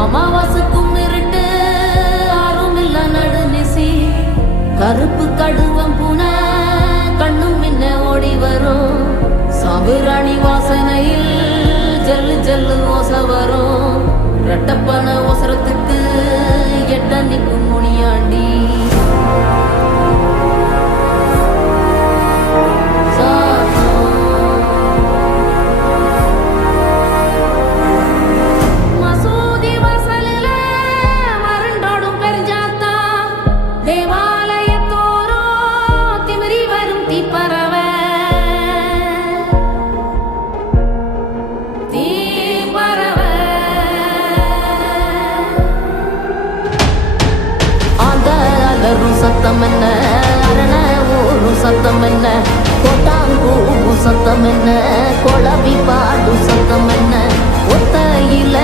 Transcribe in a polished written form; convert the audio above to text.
அமாவாசைக்கும் இருட்டு ஆறும் இல்ல நடுநிசி கருப்பு கடுவம் பூன கண்ணும் மின்ன ஓடி வரும் சாம்புராணி வாசனையில் ஜல்லு ஜல்லு ஓசை வரும் ரெட்டப்பன ஒசரத்துக்கு எட்ட நிற்கும் முனியாண்டி சத்தம் என்ன அரண ஊரும் சத்தம் என்ன கோட்டாங்கூ சத்தம் என்ன குழவி பாடும் சத்தம் என்ன ஒத்தையில